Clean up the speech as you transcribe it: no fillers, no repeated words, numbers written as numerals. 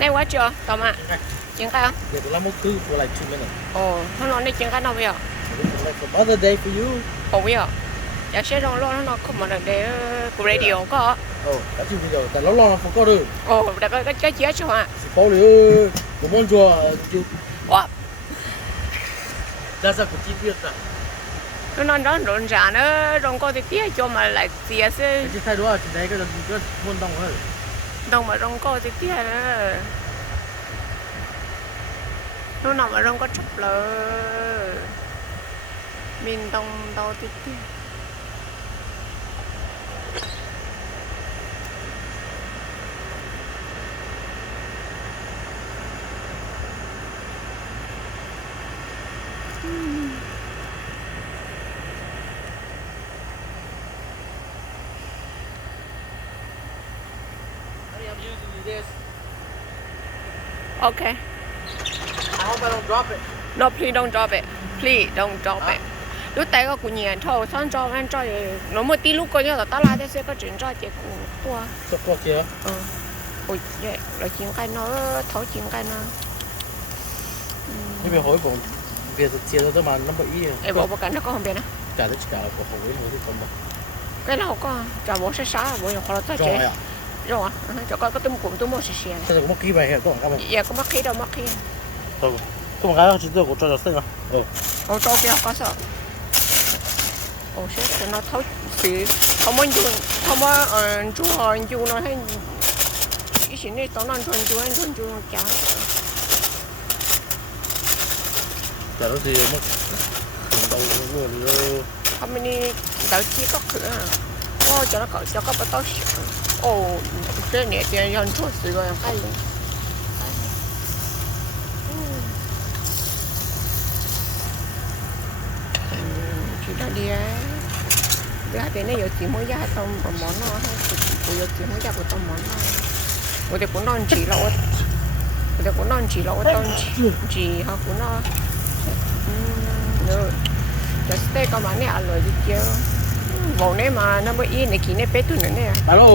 Này quá chưa? Tao mà. Chuyện cái không? Yeah, but I'm gonna cook for like 2 minutes. Ồ, nó nói chuyện cái nào bây giờ? Like another day for you. Ồ bây giờ. Giờ sẽ rong lo nó không mà để của radio có. Oh, that's your video. Tại lâu lâu không có được. Ồ, đã cái chia cho hả? Bảo liệu một món chua chua. Ồ, That's a good tip đó. nó nói rộn rã nữa, rong có thì tiếc cho mà lại tiếc chứ. Cái thay đổi trên đây cái món đông hơn. Đâu mà rong có thì tiếc nữa. Nó nào mà rong có chụp lờ. Mình đông đâu thì tiếc. I'm using this. Okay. I hope I don't drop it. No, please don't drop it. Please don't drop it. Lúc tay có cũng nhiều thôi, xong cho anh cho nó một tí lúc coi như là ta la thế sẽ có chuyện cho chị cũng qua. Sắp qua kia. Ôi, vậy là chuyện cái nó thấu chuyện cái nó. Như bây hỏi bọn việc chia ra mà nó bị. Em bảo cái nó có không biết nữa. Cả đấy cả là của hỏi nó thì không. Cái nào có, chả bố sẽ xá, bố giờ khó tới Rồi à? Rồi à? Cho coi có tôm cũng tôm một xíu. Thế là có mất khí vậy hả? Có không? Dạ có mắc khí đâu mắc khí. Thôi. Không cái chỉ tôi của cho được à? Ồ cho kia có sợ. Ồ sẽ nó thấu xí, không muốn chua, không muốn chua nó hay cái gì này tao nói chua chả. Chả nó gì mất. Đâu luôn rồi. Không mình đợi chi có cửa à. Ô cho nó bắt tao xíu. Ồ cái này thì ăn chua xí rồi hay. Chỉ là đi á. Bây giờ này giờ chỉ mới ra tôm món nó hay chỉ chỉ mới ra của tôm món nó. Ủa thì cũng non chỉ lỗ. Ủa thì cũng non chỉ lỗ tôm chỉ họ cũng nó. Rồi. Giờ steak có mà này ăn rồi đi chưa. Bộ này mà nó mới yên này kia này bé tu nữa nè. Alo.